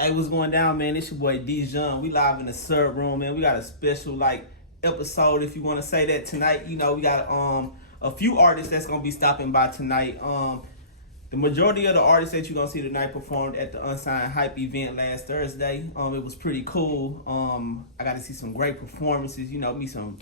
Hey, what's going down, man? It's your boy Dijon. We live in the sub room, man. We got a special episode, if you want to say that, tonight. You know, we got a few artists that's gonna be stopping by tonight. The majority of the artists that you're gonna see tonight performed at the Unsigned Hype event last Thursday. It was pretty cool. I got to see some great performances. You know, meet some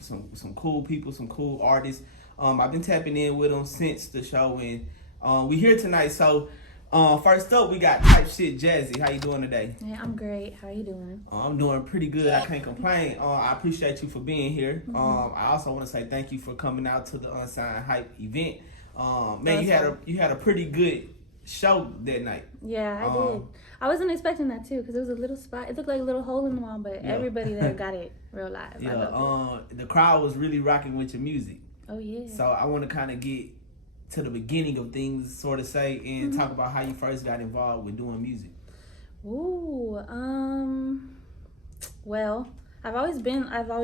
cool people, some cool artists. I've been tapping in with them since the show, and we here tonight. So, first up, we got TypeShit Jazzi. How you doing today? Yeah, I'm great. How you doing? I'm doing pretty good. I can't complain. I appreciate you for being here. Mm-hmm. I also want to say thank you for coming out to the Unsigned Hype event. Man, you had a pretty good show that night. Yeah, I did. I wasn't expecting that too, because it was a little spot. It looked like a little hole in the wall, but everybody there got it real live. Yeah, the crowd was really rocking with your music. Oh yeah. So I want to kind of get to the beginning of things, sort of say, and talk about how you first got involved with doing music. Ooh, well, I've always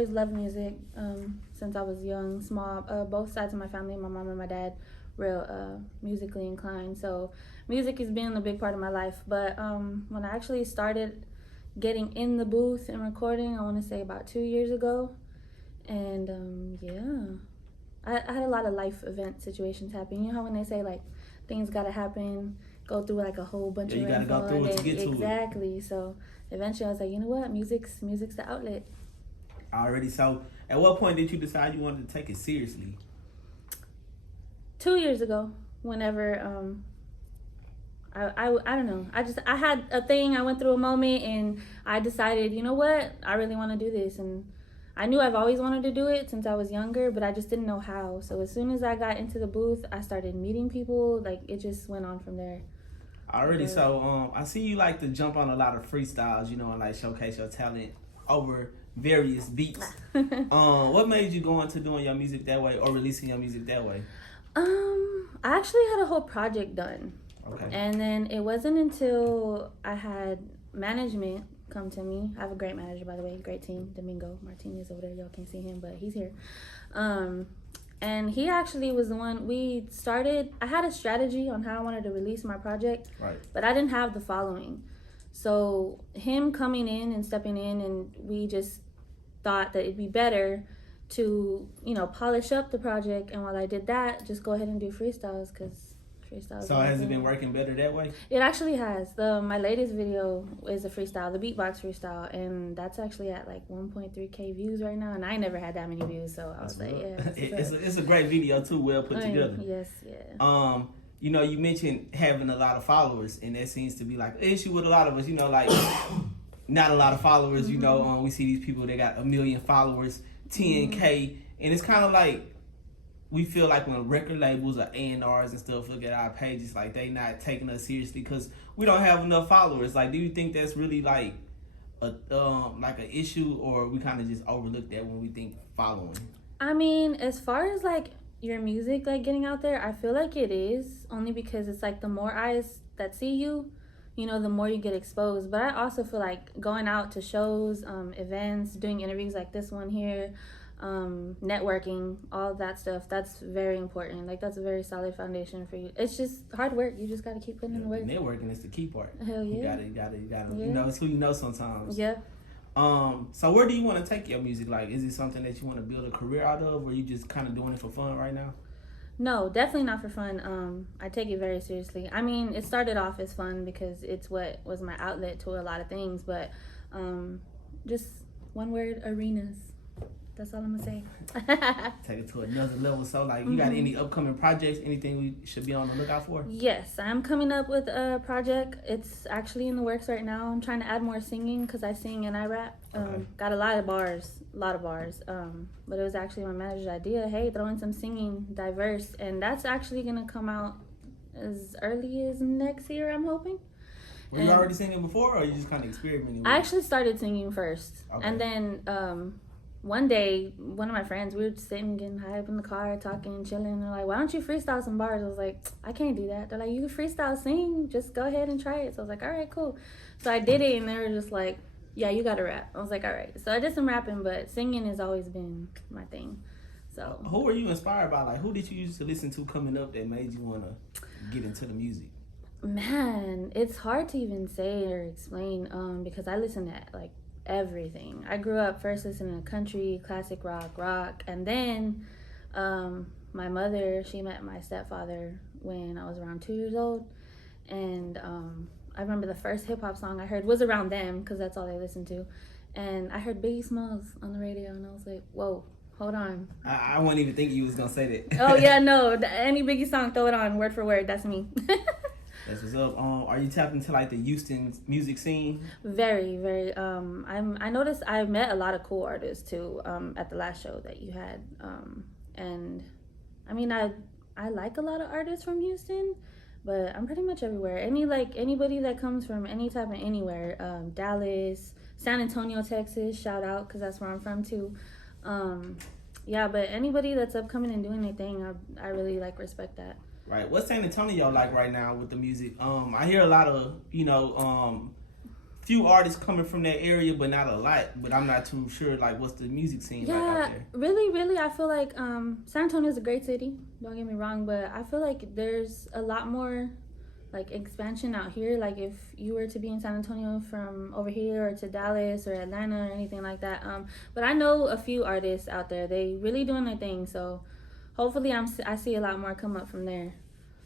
loved music since I was young, small. Both sides of my family, my mom and my dad, real musically inclined. So music has been a big part of my life. But when I actually started getting in the booth and recording, I want to say about 2 years ago, and I had a lot of life event situations happen. You know how when they say things gotta happen, go through a whole bunch of you gotta go through it to get to it. Exactly. So eventually I was like, you know what, music's the outlet. Already. So at what point did you decide you wanted to take it seriously? 2 years ago, whenever I don't know. I had a thing, I went through a moment, and I decided, you know what, I really want to do this. And I knew I've always wanted to do it since I was younger, but I just didn't know how. So as soon as I got into the booth, I started meeting people. It just went on from there. Already. So I see you like to jump on a lot of freestyles, you know, and showcase your talent over various beats. What made you go into doing your music that way or releasing your music that way? I actually had a whole project done. Okay. And then it wasn't until I had management come to me. I have a great manager, by the way, great team. Domingo Martinez over there. Y'all can't see him, but he's here. And he actually was the one I had a strategy on how I wanted to release my project, right, but I didn't have the following. So him coming in and stepping in, and we just thought that it'd be better to, polish up the project. And while I did that, just go ahead and do freestyles, because freestyles. So has it been working better that way? It actually has. My latest video is a freestyle, the beatbox freestyle, and that's actually at 1.3K views right now, and I never had that many views, so I was like, yeah. It's a great video too, well put together. Yes, yeah. You mentioned having a lot of followers, and that seems to be an issue with a lot of us, not a lot of followers, we see these people that got 1 million followers, 10K, and it's kind of we feel like when record labels or A&Rs and stuff look at our pages, they not taking us seriously because we don't have enough followers. Do you think that's really an issue, or we kind of just overlook that when we think following? I mean, as far as your music getting out there, I feel like it is, only because it's the more eyes that see you, the more you get exposed. But I also feel going out to shows, events, doing interviews like this one here, networking, all of that stuff, that's very important. That's a very solid foundation for you. It's just hard work. You just got to keep putting in the work. Networking is the key part. Hell yeah. You gotta Yeah. it's who you know sometimes. Yeah. So where do you want to take your music? Is it something that you want to build a career out of, or you just kind of doing it for fun right now? No, definitely not for fun. I take it very seriously. I mean, it started off as fun because it's what was my outlet to a lot of things, but just one word, arenas. That's all I'm gonna say. Take it to another level. So, you got any upcoming projects? Anything we should be on the lookout for? Yes, I'm coming up with a project. It's actually in the works right now. I'm trying to add more singing because I sing and I rap. Okay. Got a lot of bars. But it was actually my manager's idea. Hey, throw in some singing, diverse, and that's actually gonna come out as early as next year, I'm hoping. Were you already singing before, or you just kind of experimenting with I actually started singing first, and then one day, one of my friends, we were just sitting, getting high up in the car, talking, chilling, and they're like, why don't you freestyle some bars? I was like, I can't do that. They're like, you can freestyle sing, just go ahead and try it. So I was like, all right, cool. So I did it, and they were just like, yeah, you gotta rap. I was like, all right. So I did some rapping, but singing has always been my thing. So who were you inspired by? Who did you used to listen to coming up that made you want to get into the music? Man, it's hard to even say or explain because I listen to like everything. I grew up first listening to country, classic rock, and then my mother, she met my stepfather when I was around 2 years old, and I remember the first hip hop song I heard was around them because that's all they listened to, and I heard Biggie Smalls on the radio, and I was like, whoa. Hold on. I wasn't even thinking you was gonna say that. Oh yeah, no. Any Biggie song, throw it on word for word. That's me. That's what's up. Are you tapped into like the Houston music scene? Very, very. I noticed I met a lot of cool artists too. At the last show that you had. And I mean, I like a lot of artists from Houston, but I'm pretty much everywhere. Anybody that comes from any type of anywhere. Dallas, San Antonio, Texas. Shout out because that's where I'm from too. Yeah, but anybody that's upcoming and doing their thing, I really like respect that. Right. What's San Antonio like right now with the music? I hear a lot of, few artists coming from that area, but not a lot. But I'm not too sure, like, what's the music scene like out there? Really, I feel like San Antonio is a great city. Don't get me wrong, but I feel like there's a lot more, like, expansion out here. Like, if you were to be in San Antonio from over here or to Dallas or Atlanta or anything like that. But I know a few artists out there. They really doing their thing, so hopefully I see a lot more come up from there.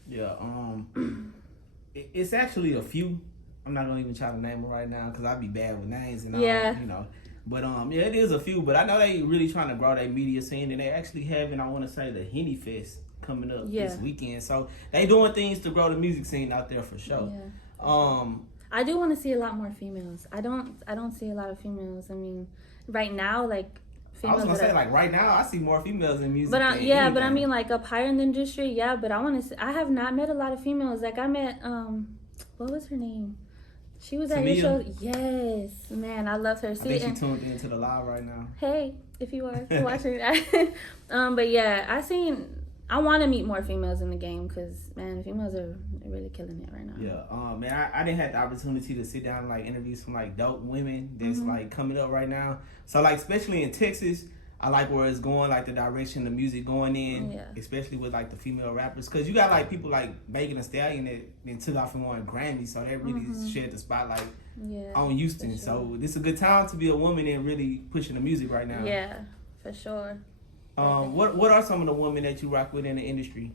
Yeah, it's actually a few. I'm not gonna even try to name them right now because I'd be bad with names and all, But yeah, it is a few. But I know they really trying to grow their media scene, and they actually having, I want to say, the Henny Fest coming up this weekend. So they doing things to grow the music scene out there for sure. Yeah. I do want to see a lot more females. I don't see a lot of females. I mean, right now, like. I was gonna say, like, right now, I see more females in music. But I mean, like, up higher in the industry, yeah. But I have not met a lot of females. Like, I met what was her name? She was at your show. Yes, man, I love her. See, I think she tuned into the live right now. Hey, if you are watching, but yeah, I want to meet more females in the game because, man, females are really killing it right now. Yeah, man, I didn't have the opportunity to sit down and, like, interview some, like, dope women that's, like, coming up right now. So, like, especially in Texas, I like where it's going, like, the direction the music going in, especially with, like, the female rappers. Because you got, like, people like Megan Thee Stallion that then took off and won a Grammy, so they really shared the spotlight on Houston. Sure. So, this is a good time to be a woman and really pushing the music right now. Yeah, for sure. What are some of the women that you rock with in the industry?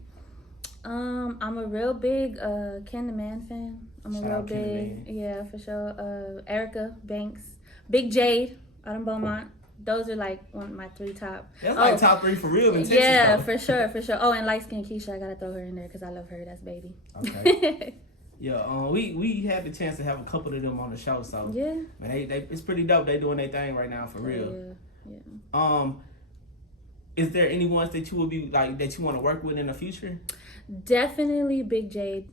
I'm a real big Ken the Man fan. I'm a real big, yeah, for sure. Erica Banks, Big Jade out in Beaumont. Those are like one of my three top. That's like top three for real in Texas. Yeah, though. for sure. Oh, and light skin Keisha, I gotta throw her in there because I love her. That's baby. Okay. Yeah, we had the chance to have a couple of them on the show, so yeah, man, they it's pretty dope. They doing their thing right now for real. Yeah. Is there anyone that you would be like that you want to work with in the future? Definitely Big Jade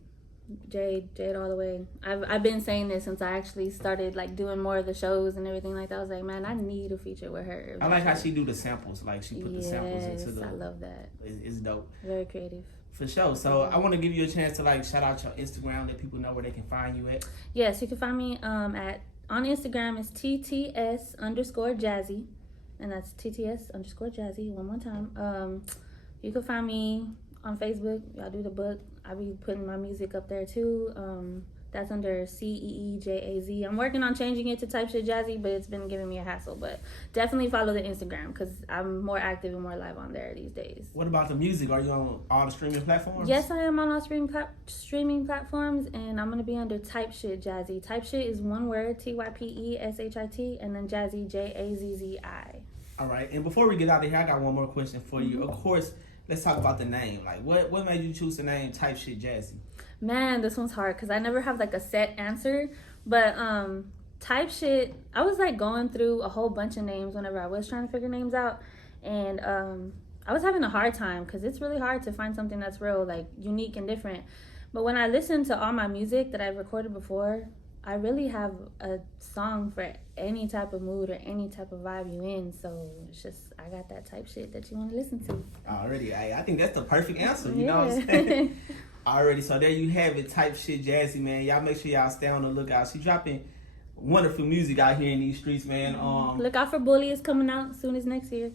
all the way. I've been saying this since I actually started like doing more of the shows and everything like that. I was like, man, I need a feature with her. I like how she do the samples. Like she put the samples into the. I love that. It's dope. Very creative. For sure. So I want to give you a chance to like shout out your Instagram, let people know where they can find you at. Yes, you can find me on Instagram is TTS_Jazzi, and that's TTS_Jazzi. One more time. You can find me on Facebook. I do the book. I be putting my music up there too. That's under CEEJAZ. I'm working on changing it to TypeShit Jazzi, but it's been giving me a hassle. But definitely follow the Instagram because I'm more active and more live on there these days. What about the music? Are you on all the streaming platforms? Yes, I am on all streaming platforms, and I'm going to be under TypeShit Jazzi. TypeShit is one word, TYPESHIT, and then Jazzi, JAZZI. All right, and before we get out of here, I got one more question for you. Of course, let's talk about the name. Like, what made you choose the name TypeShit Jazzi? Man, this one's hard because I never have like a set answer. But TypeShit, I was like going through a whole bunch of names whenever I was trying to figure names out, and I was having a hard time because it's really hard to find something that's real, like unique and different. But when I listened to all my music that I've recorded before, I really have a song for any type of mood or any type of vibe you in. So it's just, I got that type shit that you want to listen to. Already, I think that's the perfect answer. You know what I'm saying? Already, so there you have it, TypeShit Jazzi, man. Y'all make sure y'all stay on the lookout. She dropping wonderful music out here in these streets, man. Look out for Bully is coming out as soon as next year.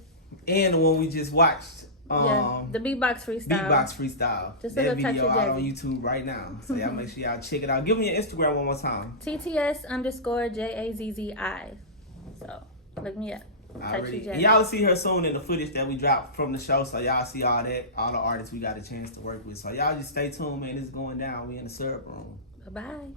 And the one we just watched, The beatbox freestyle. Beatbox freestyle. Just that look up video TypeShit out on Jazzi. YouTube right now. So y'all make sure y'all check it out. Give me your Instagram one more time. TTS_JAZZI. So look me up. Already. TypeShit And Jazzi. y'all will see her soon in the footage that we dropped from the show. So y'all see all that, all the artists we got a chance to work with. So y'all just stay tuned, man. It's going down. We in the syrup room. Bye-bye.